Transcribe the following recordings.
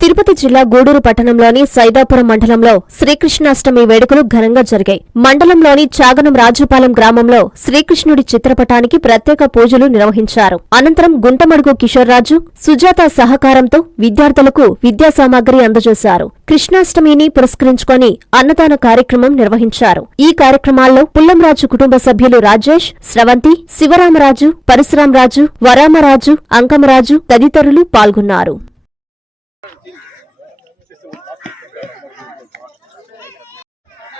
తిరుపతి జిల్లా గూడూరు పట్టణంలోని సైదాపురం మండలంలో శ్రీకృష్ణాష్టమి వేడుకలు ఘనంగా జరిగాయి. మండలంలోని చాగనం రాజుపాలెం గ్రామంలో శ్రీకృష్ణుడి చిత్రపటానికి ప్రత్యేక పూజలు నిర్వహించారు. అనంతరం గుంటమడుగు కిషోర్రాజు సుజాత సహకారంతో విద్యార్థులకు విద్యా సామాగ్రి అందజేశారు. కృష్ణాష్టమిని పురస్కరించుకొని అన్నదాన కార్యక్రమం నిర్వహించారు. ఈ కార్యక్రమాల్లో పుల్లంరాజు కుటుంబ సభ్యులు రాజేష్ స్రవంతి శివరామరాజు పరశురామరాజు వరామరాజు అంకమరాజు తదితరులు పాల్గొన్నారు.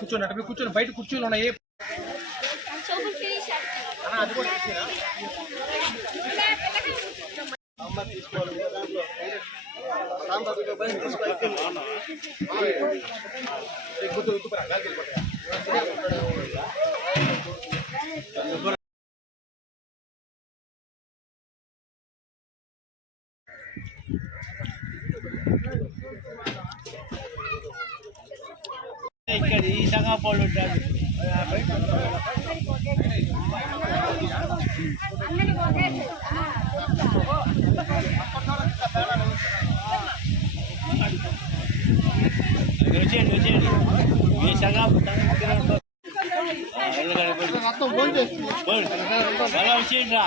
కూర్చోండి అటు కూర్చోండి బయట కుర్చీలు ఉన్నాయి Thank you. ఇక్కడ ఈ సంగాపాలు ఉంటాడు వచ్చేయండి వచ్చేయండి ఈ సంగాపు వచ్చేయండి రా